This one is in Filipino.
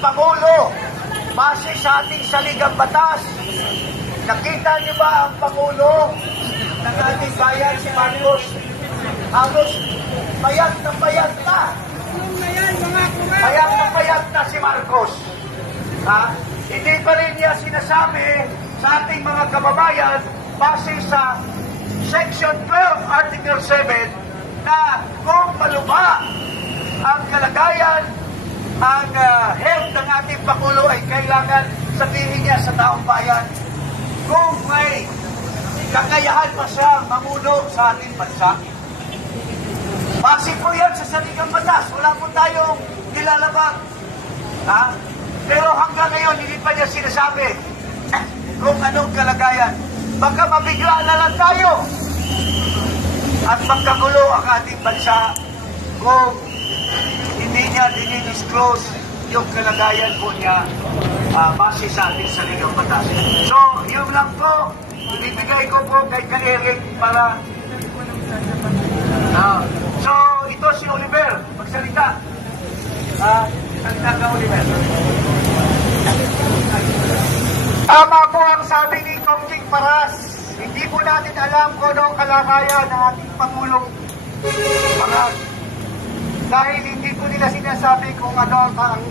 Pangulo, base sa ating saligang batas. Nakita niyo ba ang Pangulo ng ating bayan, si Marcos? Halos payat na payat na. Payat na si Marcos. Ha? Hindi pa rin niya sinasabi sa ating mga kababayan base sa Section 12, Article 7 na kung malubha ang kalagayan, ang health ng ating Pangulo ay kailangan sabihin niya sa taong bayan kung may kakayahan pa siya mamuno sa ating bansa. Base po yan sa saligang batas. Wala po tayong nilalabag. Ha? Pero hanggang ngayon, hindi pa niya sinasabi kung anong kalagayan. Baka mabigla na lang tayo at magkagulo ang ating bansa kung hindi niya dinidisclose yung kalagayan po niya base sa ating saligang batas. So, yun lang po. Ibigay ko po kay Eric para so, ito si Oliver. Magsalita. Salita ka, Oliver. Tama po ang sabi ni King Paras. Hindi po natin alam kung ano ang kalagayan ng ating Pangulong Paras. Dahil hindi po nila sinasabi kung ano ang